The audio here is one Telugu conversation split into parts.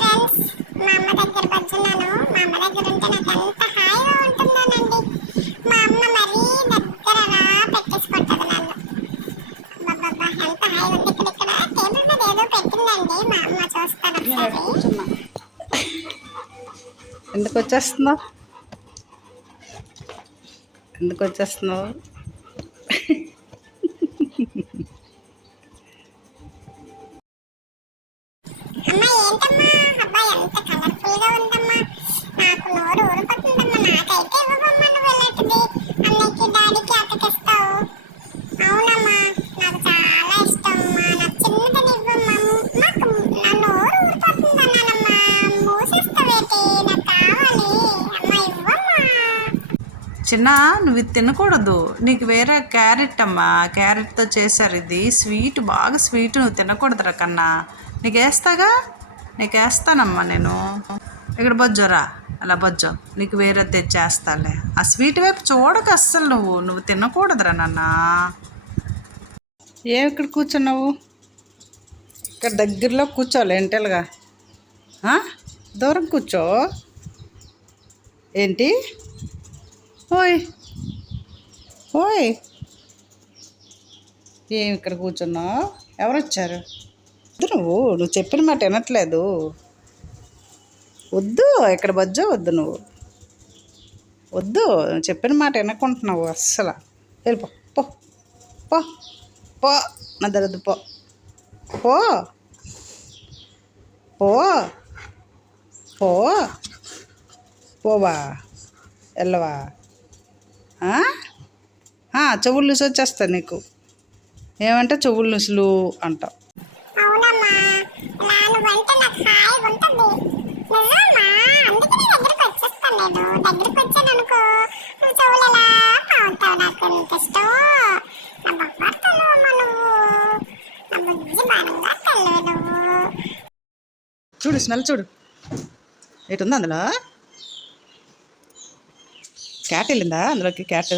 ఫ్రెండ్స్, మా అమ్మ దగ్గర బజ్జున్నాను. మా అమ్మ దగ్గర ఉంటే నాకు ఎంత హాయిగా ఉంటుందోనండి. మా అమ్మ మరీ దగ్గర అలా పెట్టేసుకుంటుంది నన్ను. అబ్బబ్బబ్బా, ఎంత హాయిగా ఉంది. ఇక్కడ టేబుల్ మీద ఏదో పెట్టిందండి మా అమ్మ, చూస్తాను ఒకసారి. ఎందుకు వచ్చేస్తున్నావు? ఎందుకు వచ్చేస్తున్నావు? అమ్మ ఏంటమ్మా? అబ్బా, ఎంత కలర్ఫుల్ గా ఉందమ్మా. నాకు నోరు ఊరిపోతుందమ్మా. నాకైతే ఇవ్వమ్మా నువ్వు ఇలాంటిది. అన్నయ్యకి డాడీకి అక్కకిస్తావు. అవునమ్మా, నాకు చాలా ఇష్టం అమ్మా. నాకు చిన్నదని ఇవ్వమ్మా. నాకు నా నోరు ఊరిపోతుందన్నానమ్మా. మూసేస్తావేటి? నాకు కావాలి అమ్మా, ఇవ్వమ్మా. చిన్న, నువ్వు ఇది తినకూడదు. నీకు వేరే క్యారెట్ అమ్మా, క్యారెట్తో చేశారు. ఇది స్వీట్, బాగా స్వీట్. నువ్వు తినకూడదురా కన్నా. నీకు వేస్తాగా, నీకు వేస్తానమ్మా నేను. ఇక్కడ బొజ్జోరా, అలా బొజ్జో. నీకు వేరే తెచ్చేస్తాలే. ఆ స్వీట్ వైపు చూడక అస్సలు నువ్వు తినకూడదురా నాన్న. ఏమి ఇక్కడ కూర్చున్నావు? ఇక్కడ దగ్గరలో కూర్చోవాలి ఎంటలుగా. దూరం కూర్చో. ఏంటి? ఓయ్ ఓయ్, ఏమి ఇక్కడ కూర్చున్నావు? ఎవరు వచ్చారు? వద్దు, నువ్వు చెప్పిన మాట వినట్లేదు. వద్దు, ఇక్కడ బజ్జో. వద్దు, నువ్వు వద్దు, నువ్వు చెప్పిన మాట వినకుంటున్నావు అస్సలు. వెళ్ళిపో, పో పో పో, నా దరద్దు, పో పో పో పో, పోవా, వెళ్ళవా? చెవులు లూసి వచ్చేస్తాయి నీకు. ఏమంటే చెవులు లూసులు అంటావు. అవునమ్మా, నానువంటే నాకు హాయిగా ఉంటుంది. నిజమ్మా, అందుకని దగ్గరికి వచ్చేస్తాను నేను. దగ్గరికి వచ్చాననుకో, నువ్వు చెవులు ఎలా బాగుంటావు. నాకు ఎంత ఇష్టం. నా బొమ్మర్తలు అమ్మ నువ్వు. నా బుజ్జి బాగా తల్లి నువ్వు. చూడు, స్మెల్ చూడు. ఏటుంది అందులో? క్యాట్ వెళ్ళిందా అందులోకి? క్యాట్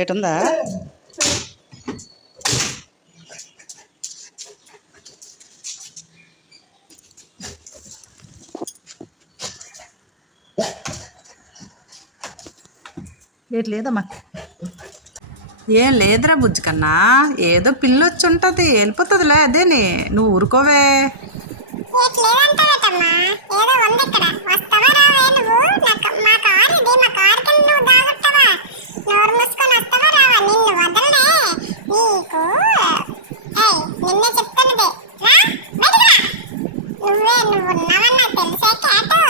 ఏటుందా? ఏటి లేదమ్మా. ఏం లేదురా బుజ్జి కన్నా, ఏదో పిల్లొచ్చి ఉంటుంది, వెళ్ళిపోతుందిలే. అదేని, నువ్వు ఊరుకోవే. ఏదో ఉంది ఇక్కడ. వస్తావా రావే నువ్వు? మా కారు ఇది. మా కారు కింద నువ్వు దాగొస్తావా? నోరు మూసుకొని వస్తావా రావా? నిన్ను వదలనే. నీకు నిన్నే చెప్తానుదే. రా, బయటికి రా. నువ్వు ఉన్నావని నాకు తెలిసే క్యాటు.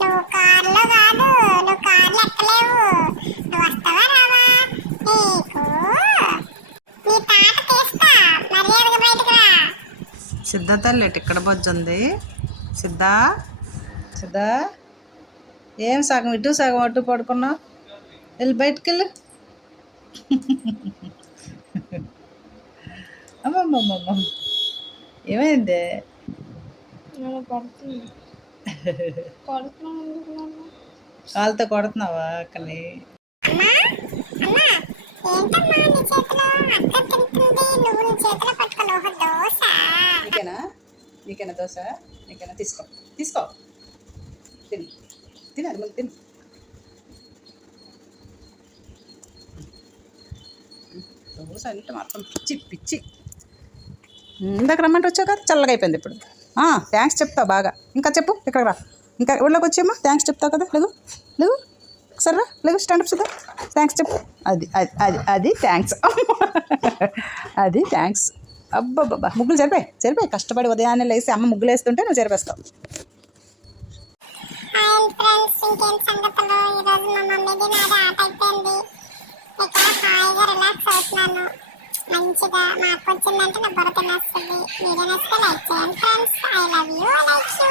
నువ్వు కారులో కాదు, నువ్వు కార్లు ఎక్కలేవు. నువ్వు వస్తావా రావా? నీకు నీ తాట తీస్తా. మర్యాదగా బయటికి రా. సిద్ధ తల్లి ఇక్కడ బొజ్జుంది. సిద్ధా, సిద్ధా, ఏం సగం ఇటు సగం అటు పడుకున్నావు? వెళ్ళి బయటికి వెళ్ళు. అమ్మమ్మమ్మ, ఏమైంది? కాళ్ళతో కొడుతున్నావా అక్కని? నీకేనా దోశ? నీకేనా? తీసుకో, తీసుకో, తిని తిని, అది ముందు తిని. దోశ అంటే మాత్రం పిచ్చి పిచ్చి. ఇందాక రమ్మంటే వచ్చావు కదా, చల్లగా అయిపోయింది ఇప్పుడు. థ్యాంక్స్ చెప్తావు బాగా. ఇంకా చెప్పు, ఇక్కడ రా. ఇంకా ఊళ్ళోకి వచ్చేమ్మా, థ్యాంక్స్ చెప్తావు కదా. లేవు లేవు, సరే రా, లేవు, స్టాండప్ చూద్దాం. థ్యాంక్స్ చెప్పు. అది అది అది అది థ్యాంక్స్. అది థ్యాంక్స్. అబ్బాబ్బా, ముగ్గులు సరిపోయి కష్టపడి ఉదయాన్నే లేసి అమ్మ ముగ్గులు వేస్తుంటే నువ్వు సరిపేస్తావు. ఇంకేం సంగతులు? ఈరోజు మా మమ్మీది నాది ఆట అయిపోయింది. ఇక్కడ హాయిగా రిలాక్స్ అవుతున్నాను. మంచిగా మా అక్క వచ్చిందంటే నా బుర్ర తినేస్తుంది. మీరే నచ్చితే లైక్ చేయండి friends. I love you, I like you.